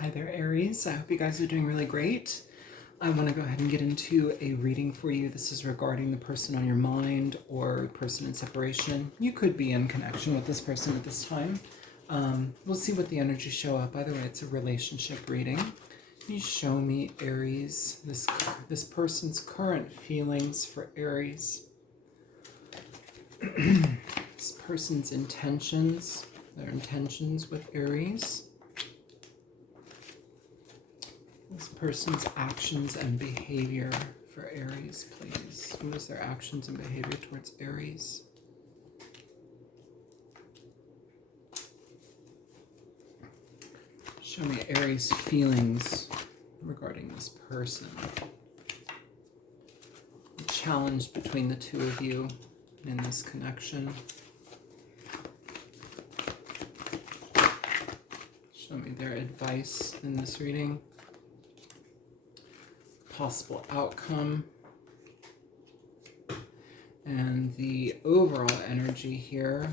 Hi there, Aries. I hope you guys are doing really great. I want to go ahead and get into a reading for you. This is regarding the person on your mind or person in separation. You could be in connection with this person at this time. We'll see what the energies show up. By the way, it's a relationship reading. Can you show me, Aries, this person's current feelings for Aries? This person's intentions, their intentions with Aries. This person's actions and behavior for Aries, please. What is their actions and behavior towards Aries? Show me Aries' feelings regarding this person. The challenge between the two of you in this connection. Show me their advice in this reading. Possible outcome, and the overall energy here.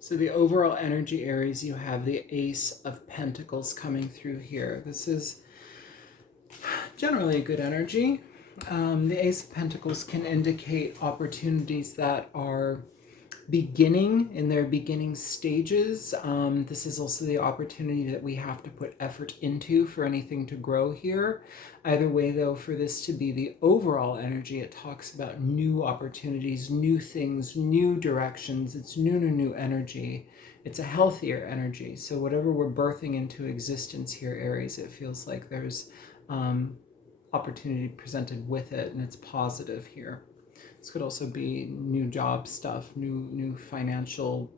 So the overall energy, Aries, you have the Ace of Pentacles coming through here. This is generally a good energy. The Ace of Pentacles can indicate opportunities that are beginning in their beginning stages. This is also the opportunity that we have to put effort into for anything to grow here. Either way, though, for this to be the overall energy, it talks about new opportunities, new things, new directions. It's new energy. It's a healthier energy. So whatever we're birthing into existence here, Aries, it feels like there's opportunity presented with it, and it's positive here. This could also be new job stuff, new financial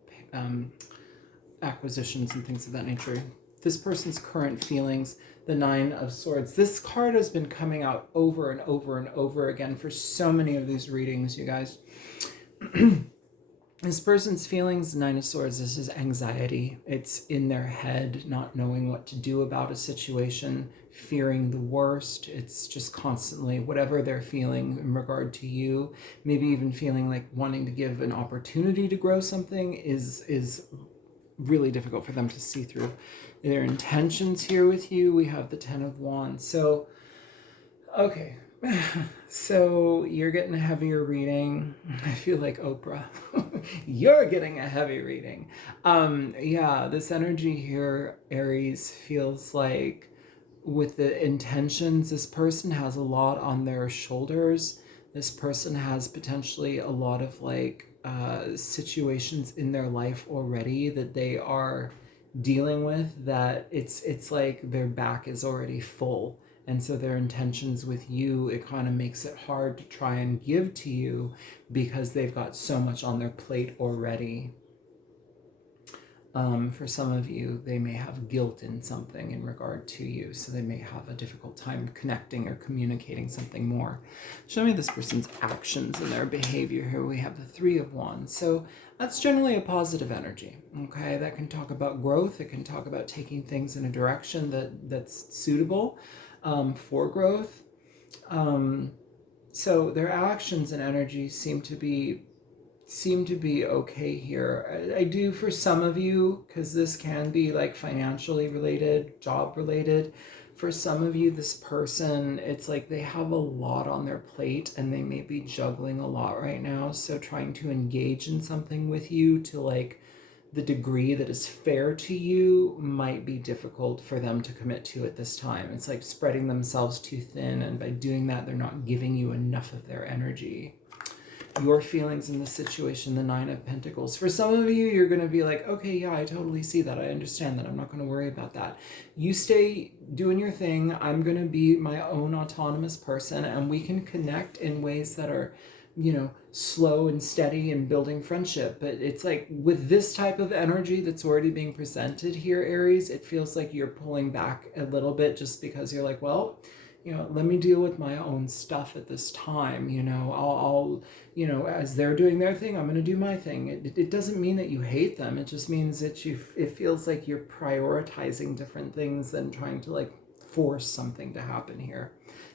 acquisitions and things of that nature. This person's current feelings, the Nine of Swords. This card has been coming out over and over and over again for so many of these readings, you guys. This person's feelings, Nine of Swords, this is anxiety. It's in their head, not knowing what to do about a situation, fearing the worst. It's just constantly whatever they're feeling in regard to you, maybe even feeling like wanting to give an opportunity to grow something is really difficult for them to see through. Their intentions here with you, we have the Ten of Wands. So, okay. So you're getting a heavier reading. I feel like Oprah. You're getting a heavy reading. Yeah, this energy here, Aries, feels like with the intentions, this person has a lot on their shoulders. This person has potentially a lot of situations in their life already that they are dealing with, that it's like their back is already full. And so their intentions with you, it kind of makes it hard to try and give to you because they've got so much on their plate already. For some of you, they may have guilt in something in regard to you, so they may have a difficult time connecting or communicating something more. Show me this person's actions and their behavior. Here we have the Three of Wands. So that's generally a positive energy, okay? That can talk about growth. It can talk about taking things in a direction that's suitable for growth. So their actions and energy seem to be okay here. I do for some of you, because this can be like financially related, job related. For some of you, this person, it's like they have a lot on their plate and they may be juggling a lot right now. So trying to engage in something with you to like the degree that is fair to you might be difficult for them to commit to at this time. It's like spreading themselves too thin, and by doing that, they're not giving you enough of their energy. Your feelings in this situation, the Nine of Pentacles. For some of you, you're going to be like, okay, yeah, I totally see that. I understand that. I'm not going to worry about that. You stay doing your thing. I'm going to be my own autonomous person, and we can connect in ways that are, slow and steady and building friendship. But it's like with this type of energy that's already being presented here, Aries, it feels like you're pulling back a little bit just because you're like, well, let me deal with my own stuff at this time. I'll as they're doing their thing, I'm going to do my thing. It doesn't mean that you hate them. It just means that it feels like you're prioritizing different things than trying to like force something to happen here.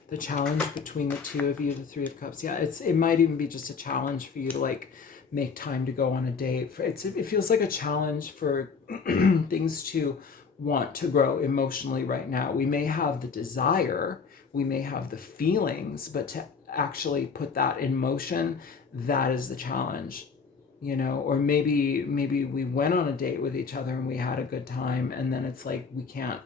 The challenge between the two of you, the Three of Cups. Yeah, it might even be just a challenge for you to like make time to go on a date. It feels like a challenge for things to want to grow emotionally right now. We may have the desire, we may have the feelings, but to actually put that in motion, that is the challenge. Or maybe we went on a date with each other and we had a good time, and then it's like we can't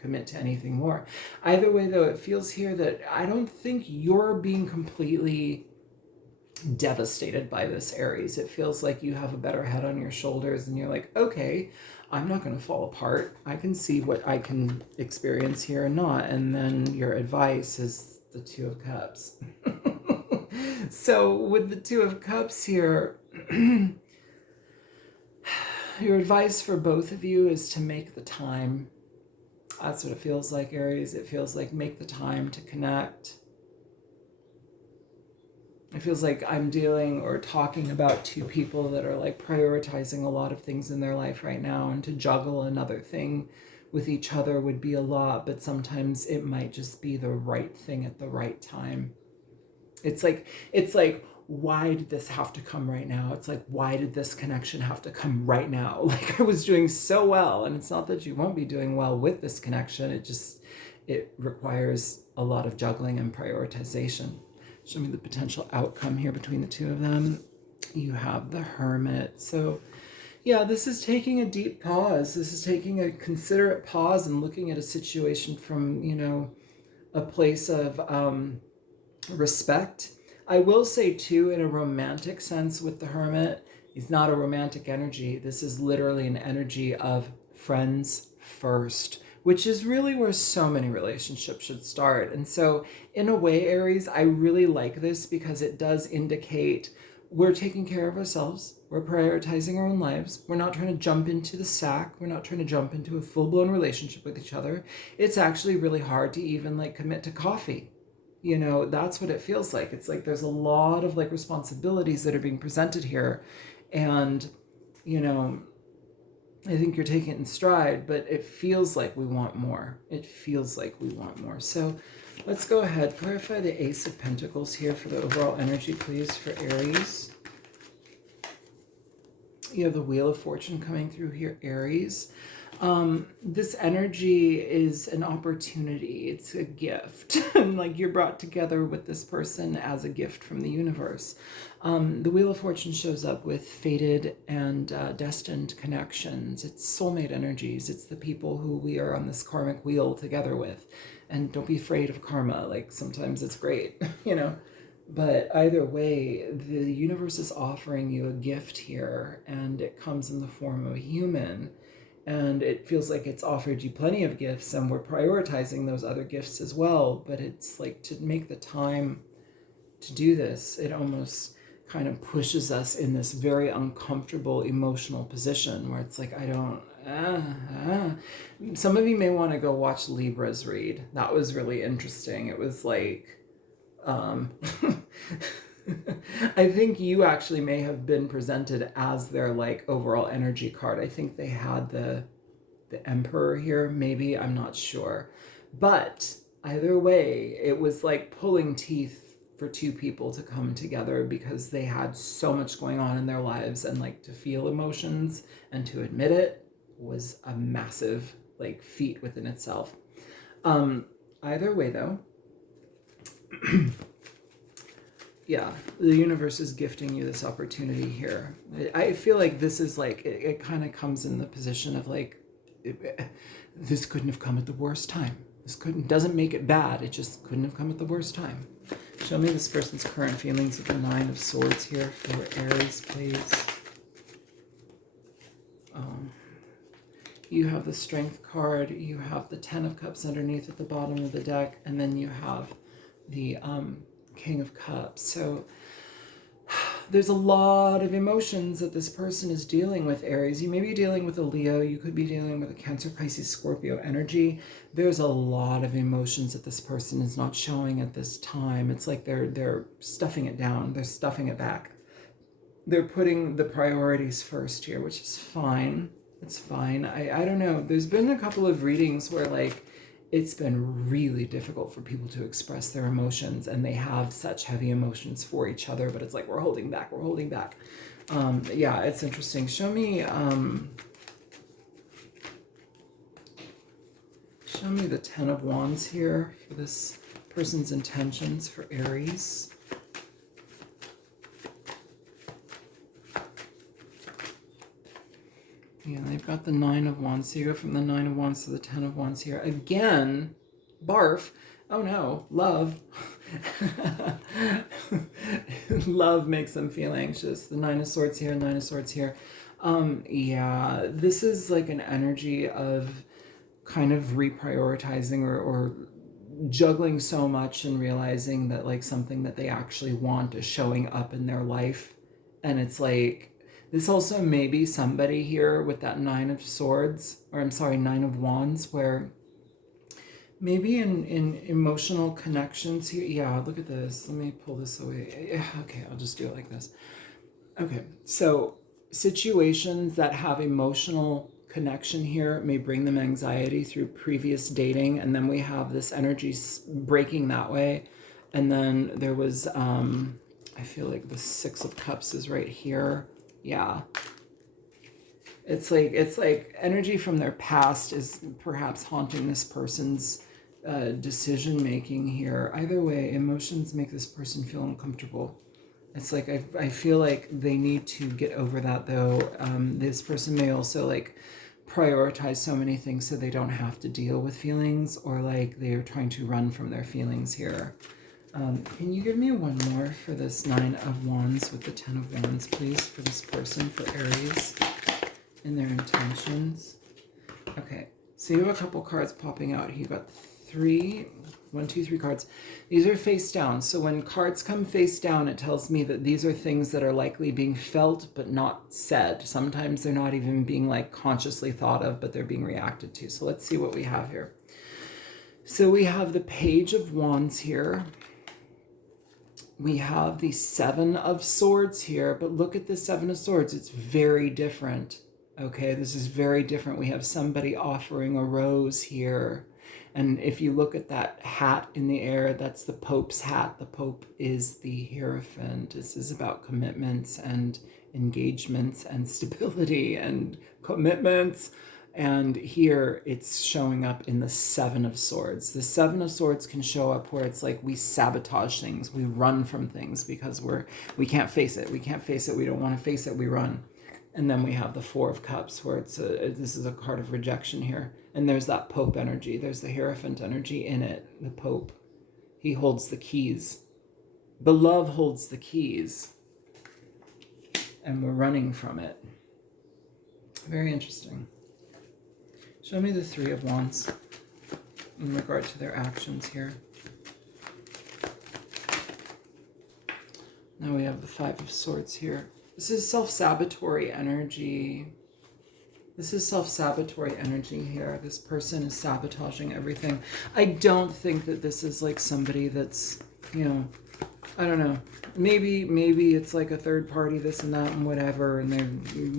commit to anything more. Either way though, it feels here that I don't think you're being completely devastated by this, Aries. It feels like you have a better head on your shoulders and you're like, okay, I'm not going to fall apart. I can see what I can experience here and not. And then your advice is the Two of Cups. So with the Two of Cups here, your advice for both of you is to make the time. That's what it feels like, Aries. It feels like make the time to connect. It feels like I'm dealing or talking about two people that are like prioritizing a lot of things in their life right now, and to juggle another thing with each other would be a lot, but sometimes it might just be the right thing at the right time. It's like, why did this have to come right now? It's like, why did this connection have to come right now? Like, I was doing so well, and it's not that you won't be doing well with this connection. It requires a lot of juggling and prioritization. Show me the potential outcome here between the two of them. You have the Hermit. So yeah, this is taking a deep pause. This is taking a considerate pause and looking at a situation from, a place of respect. I will say too, in a romantic sense with the Hermit, he's not a romantic energy. This is literally an energy of friends first, which is really where so many relationships should start. And so in a way, Aries, I really like this because it does indicate we're taking care of ourselves. We're prioritizing our own lives. We're not trying to jump into the sack. We're not trying to jump into a full-blown relationship with each other. It's actually really hard to even like commit to coffee. That's what it feels like. It's like there's a lot of like responsibilities that are being presented here. And, I think you're taking it in stride, but it feels like we want more. It feels like we want more. So let's go ahead. Clarify the Ace of Pentacles here for the overall energy, please, for Aries. You have the Wheel of Fortune coming through here, Aries. This energy is an opportunity. It's a gift. Like you're brought together with this person as a gift from the universe. The Wheel of Fortune shows up with fated and destined connections. It's soulmate energies. It's the people who we are on this karmic wheel together with. And don't be afraid of karma. Like sometimes it's great, But either way, the universe is offering you a gift here, and it comes in the form of a human. And it feels like it's offered you plenty of gifts, and we're prioritizing those other gifts as well. But it's like, to make the time to do this, it almost kind of pushes us in this very uncomfortable emotional position where it's like, Some of you may want to go watch Libra's read. That was really interesting. It was like, I think you actually may have been presented as their like overall energy card. I think they had the Emperor here, maybe, I'm not sure. But either way, it was like pulling teeth for two people to come together because they had so much going on in their lives, and like to feel emotions and to admit it was a massive like feat within itself. Either way though, yeah, the universe is gifting you this opportunity here. I feel like this is like, it kind of comes in the position of like, this couldn't have come at the worst time. Doesn't make it bad. It just couldn't have come at the worst time. Show me this person's current feelings with the Nine of Swords here for Aries, please. You have the Strength card. You have the Ten of Cups underneath at the bottom of the deck. And then you have the King of Cups. So there's a lot of emotions that this person is dealing with, Aries. You may be dealing with a Leo. You could be dealing with a Cancer, Pisces, Scorpio energy. There's a lot of emotions that this person is not showing at this time. It's like they're stuffing it down. They're stuffing it back. They're putting the priorities first here, which is fine. It's fine. I don't know. There's been a couple of readings where like it's been really difficult for people to express their emotions, and they have such heavy emotions for each other, but it's like we're holding back. Yeah, it's interesting. Show me Show me the Ten of Wands here for this person's intentions for Aries. Yeah, they've got the Nine of Wands. So you go from the Nine of Wands to the Ten of Wands here. Again, barf. Oh no, love. Love makes them feel anxious. The Nine of Swords here, Nine of Swords here. Yeah, this is like an energy of kind of reprioritizing or juggling so much and realizing that like something that they actually want is showing up in their life. And it's like, this also may be somebody here with that Nine of Swords, or I'm sorry, Nine of Wands, where maybe in emotional connections here. Yeah, look at this. Let me pull this away. Okay, I'll just do it like this. Okay, so situations that have emotional connection here may bring them anxiety through previous dating, and then we have this energy breaking that way. And then there was, I feel like the Six of Cups is right here. Yeah. It's like energy from their past is perhaps haunting this person's decision making here. Either way, emotions make this person feel uncomfortable. It's like I feel like they need to get over that, though. This person may also like prioritize so many things so they don't have to deal with feelings, or like they are trying to run from their feelings here. Can you give me one more for this Nine of Wands with the Ten of Wands, please, for this person, for Aries, and their intentions? Okay, so you have a couple cards popping out. You got one, two, three cards. These are face down. So when cards come face down, it tells me that these are things that are likely being felt but not said. Sometimes they're not even being like consciously thought of, but they're being reacted to. So let's see what we have here. So we have the Page of Wands here. We have the Seven of Swords here, but look at the Seven of Swords. It's very different. Okay, this is very different. We have somebody offering a rose here. And if you look at that hat in the air, that's the Pope's hat. The Pope is the Hierophant. This is about commitments and engagements and stability and commitments. And here it's showing up in the Seven of Swords. The Seven of Swords can show up where it's like we sabotage things. We run from things because we can't face it. We can't face it. We don't want to face it. We run. And then we have the Four of Cups where this is a card of rejection here. And there's that Pope energy. There's the Hierophant energy in it. The Pope. He holds the keys. The love holds the keys. And we're running from it. Very interesting. Show me the Three of Wands in regard to their actions here. Now we have the Five of Swords here. This is self-sabotatory energy. This is self-sabotatory energy here. This person is sabotaging everything. I don't think that this is like somebody that's, you know, I don't know. Maybe it's like a third party, this and that and whatever, and they're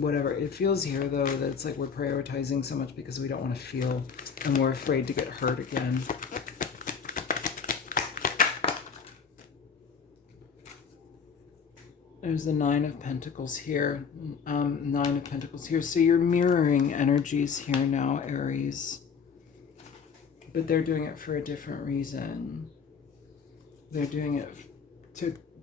whatever. It feels here though that it's like we're prioritizing so much because we don't want to feel, and we're afraid to get hurt again. There's the Nine of Pentacles here. Nine of Pentacles here. So you're mirroring energies here now, Aries. But they're doing it for a different reason. They're doing it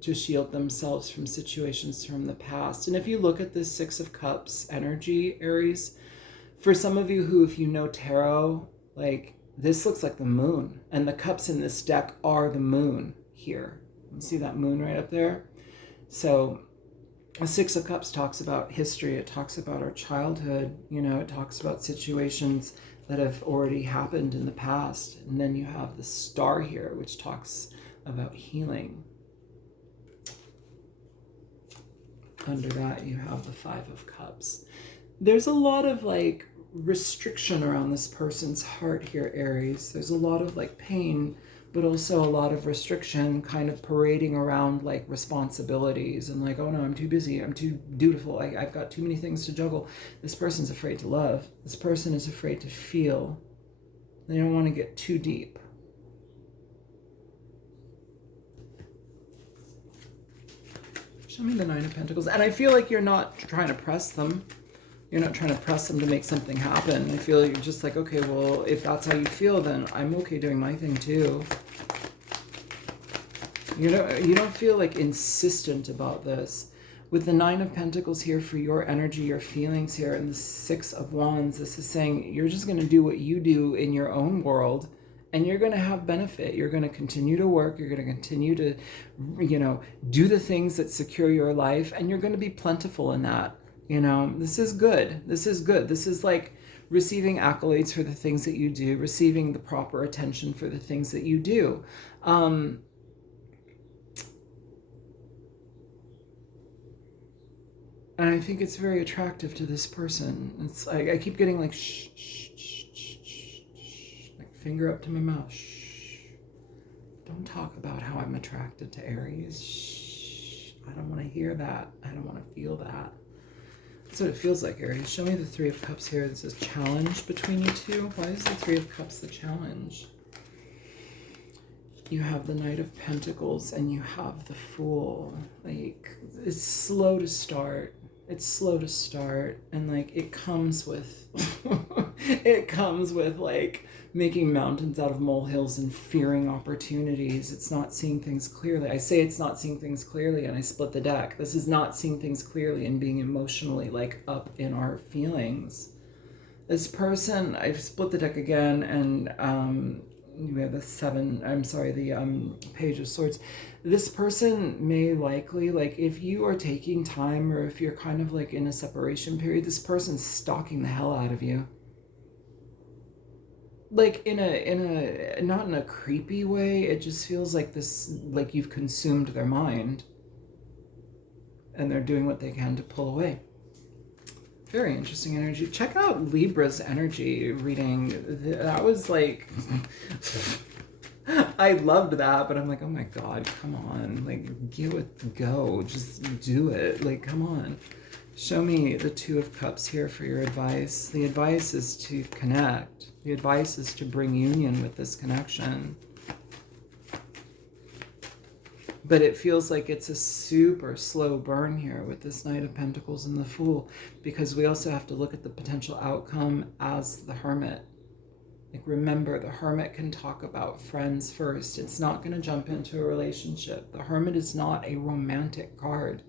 to shield themselves from situations from the past. And if you look at this Six of Cups energy, Aries, for some of you who, if you know tarot, like this looks like the moon. And the cups in this deck are the moon here. You see that moon right up there? So the Six of Cups talks about history. It talks about our childhood. You know, it talks about situations that have already happened in the past. And then you have the Star here, which talks about healing. Under that, you have the Five of Cups. There's a lot of like restriction around this person's heart here, Aries. There's a lot of like pain, but also a lot of restriction kind of parading around like responsibilities and like, oh no, I'm too busy, I'm too dutiful, I've got too many things to juggle. This person's afraid to love. This person is afraid to feel. They don't want to get too deep. Show me the Nine of Pentacles. And I feel like you're not trying to press them. You're not trying to press them to make something happen. I feel you're just like, okay, well, if that's how you feel, then I'm okay doing my thing too. You don't feel like insistent about this. With the Nine of Pentacles here for your energy, your feelings here, and the Six of Wands, this is saying you're just going to do what you do in your own world, and you're going to have benefit. You're going to continue to work. You're going to continue to, do the things that secure your life, and you're going to be plentiful in that. This is good. This is good. This is like receiving accolades for the things that you do, receiving the proper attention for the things that you do. And I think it's very attractive to this person. It's like, I keep getting like, shh, shh, shh, shh, shh, like finger up to my mouth. Shh. Don't talk about how I'm attracted to Aries. Shh. I don't want to hear that. I don't want to feel that. That's what it feels like, Aries. Show me the Three of Cups here. This is challenge between you two. Why is the Three of Cups the challenge? You have the Knight of Pentacles and you have the Fool. Like, it's slow to start. It's slow to start, and like it comes with like making mountains out of molehills and fearing opportunities. It's not seeing things clearly. I say it's not seeing things clearly, and I split the deck. This is not seeing things clearly and being emotionally like up in our feelings. This person, I've split the deck again, and we have the Page of Swords. This person may likely, like, if you are taking time, or if you're kind of like in a separation period, this person's stalking the hell out of you. Like in a not in a creepy way. It just feels like this, like you've consumed their mind, and they're doing what they can to pull away. Very interesting energy. Check out Libra's energy reading. That was like, I loved that, but I'm like, oh my God, come on. Like, go. Just do it. Like, come on. Show me the Two of Cups here for your advice. The advice is to connect. The advice is to bring union with this connection. But it feels like it's a super slow burn here with this Knight of Pentacles and the Fool, because we also have to look at the potential outcome as the Hermit. Like, remember, the Hermit can talk about friends first. It's not going to jump into a relationship. The Hermit is not a romantic card,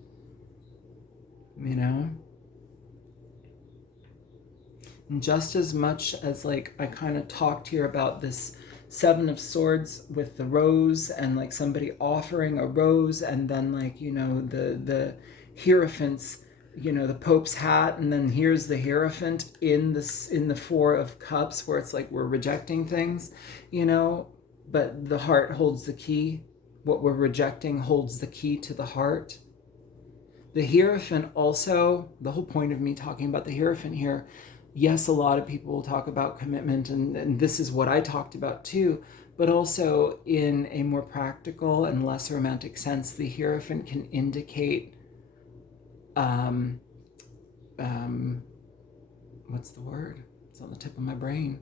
And just as much as, like, I kind of talked here about this Seven of Swords with the rose, and like somebody offering a rose, and then like, the Hierophant's, the Pope's hat, and then here's the Hierophant in the Four of Cups, where it's like we're rejecting things, but the heart holds the key. What we're rejecting holds the key to the heart. The Hierophant also, the whole point of me talking about the Hierophant here, yes, a lot of people will talk about commitment, and this is what I talked about too, but also in a more practical and less romantic sense, the Hierophant can indicate, what's the word? It's on the tip of my brain.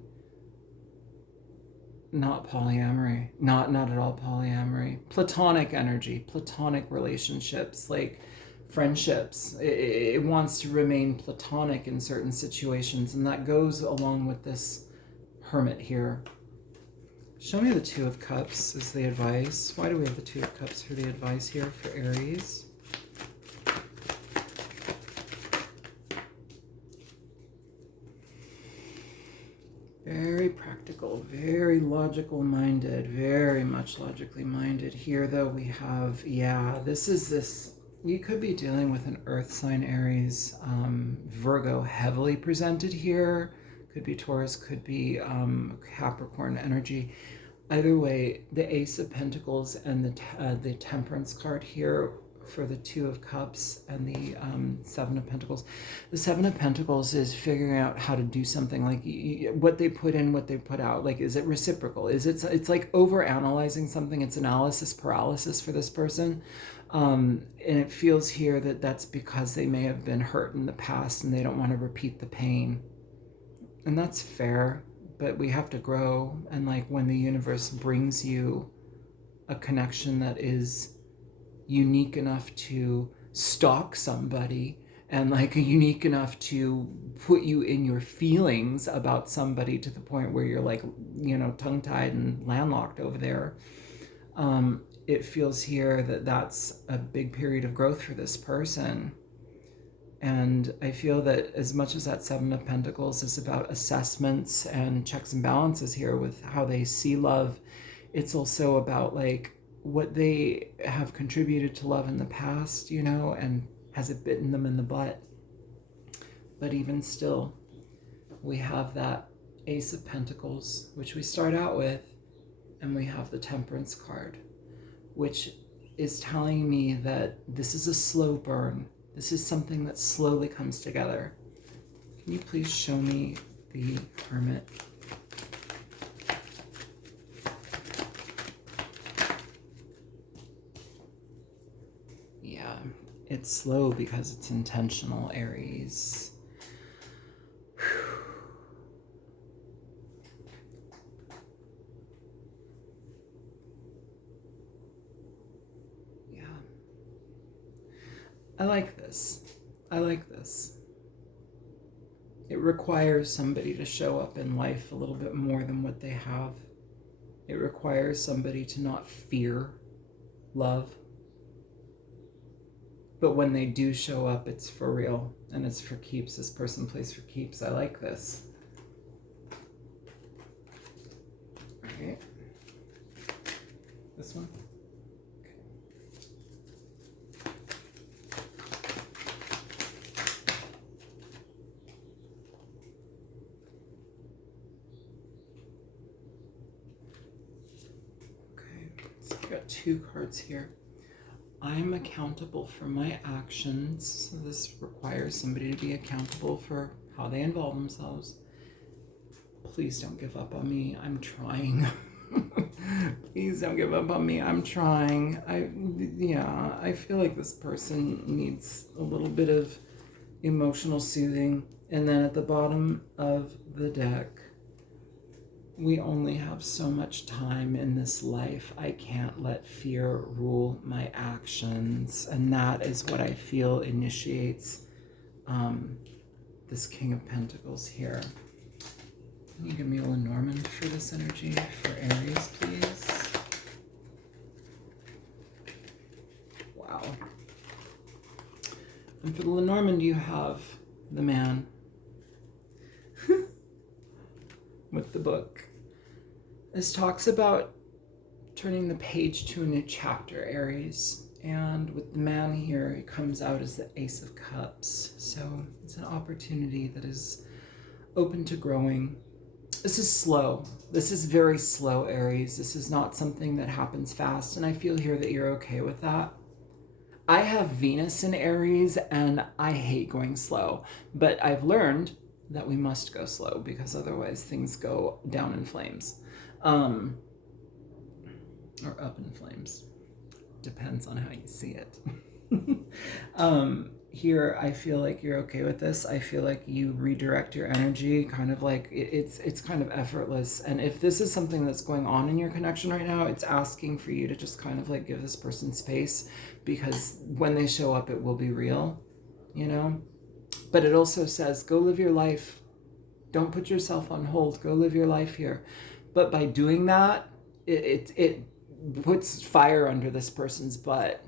Not polyamory, not at all polyamory. Platonic energy, platonic relationships, like friendships. It wants to remain platonic in certain situations, and that goes along with this Hermit here. Show me the Two of Cups as the advice. Why do we have the Two of Cups for the advice here for Aries? Very practical, very logical minded, very much logically minded. Here though we have, you could be dealing with an earth sign, Aries, Virgo heavily presented here. Could be Taurus, could be Capricorn energy. Either way, the Ace of Pentacles and the Temperance card here for the Two of Cups and the Seven of Pentacles. The Seven of Pentacles is figuring out how to do something, like what they put in, what they put out. Like, is it reciprocal? It's like over analyzing something. It's analysis paralysis for this person. And it feels here that that's because they may have been hurt in the past and they don't want to repeat the pain. And that's fair, but we have to grow. And like when the universe brings you a connection that is unique enough to stalk somebody and like unique enough to put you in your feelings about somebody to the point where you're like, tongue-tied and landlocked over there. It feels here that that's a big period of growth for this person. And I feel that as much as that Seven of Pentacles is about assessments and checks and balances here with how they see love, it's also about like what they have contributed to love in the past, and has it bitten them in the butt? But even still, we have that Ace of Pentacles, which we start out with, and we have the Temperance card, which is telling me that this is a slow burn. This is something that slowly comes together. Can you please show me the Hermit? Yeah, it's slow because it's intentional, Aries. I like this. I like this. It requires somebody to show up in life a little bit more than what they have. It requires somebody to not fear love. But when they do show up, it's for real and it's for keeps. This person plays for keeps. I like this. All right. This one. Got two cards here. I'm accountable for my actions. So this requires somebody to be accountable for how they involve themselves. Please don't give up on me. I'm trying. Please don't give up on me. I'm trying. I feel like this person needs a little bit of emotional soothing. And then at the bottom of the deck, we only have so much time in this life. I can't let fear rule my actions. And that is what I feel initiates this King of Pentacles here. Can you give me a Lenormand for this energy for Aries, please? Wow. And for the Lenormand, you have the Man with the book. This talks about turning the page to a new chapter, Aries. And with the Man here, it comes out as the Ace of Cups. So it's an opportunity that is open to growing. This is slow. This is very slow, Aries. This is not something that happens fast. And I feel here that you're okay with that. I have Venus in Aries and I hate going slow. But I've learned that we must go slow because otherwise things go down in flames. Or up in flames. Depends on how you see it. Here, I feel like you're okay with this. I feel like you redirect your energy, kind of like it's kind of effortless. And if this is something that's going on in your connection right now, it's asking for you to just kind of like give this person space, because when they show up, it will be real, you know? But it also says, go live your life. Don't put yourself on hold. Go live your life here. But by doing that, it puts fire under this person's butt.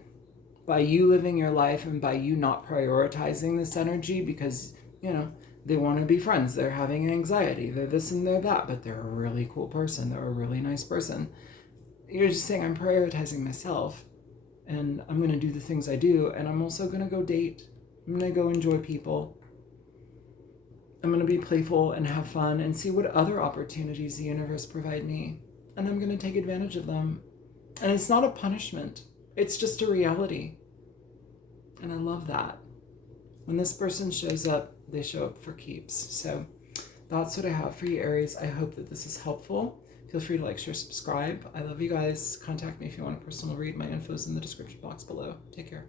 By you living your life and by you not prioritizing this energy because, you know, they want to be friends. They're having anxiety. They're this and they're that, but they're a really cool person. They're a really nice person. You're just saying, I'm prioritizing myself and I'm going to do the things I do. And I'm also going to go date. I'm going to go enjoy people. I'm going to be playful and have fun and see what other opportunities the universe provide me. And I'm going to take advantage of them. And it's not a punishment. It's just a reality. And I love that. When this person shows up, they show up for keeps. So that's what I have for you, Aries. I hope that this is helpful. Feel free to like, share, subscribe. I love you guys. Contact me if you want a personal read. My info's in the description box below. Take care.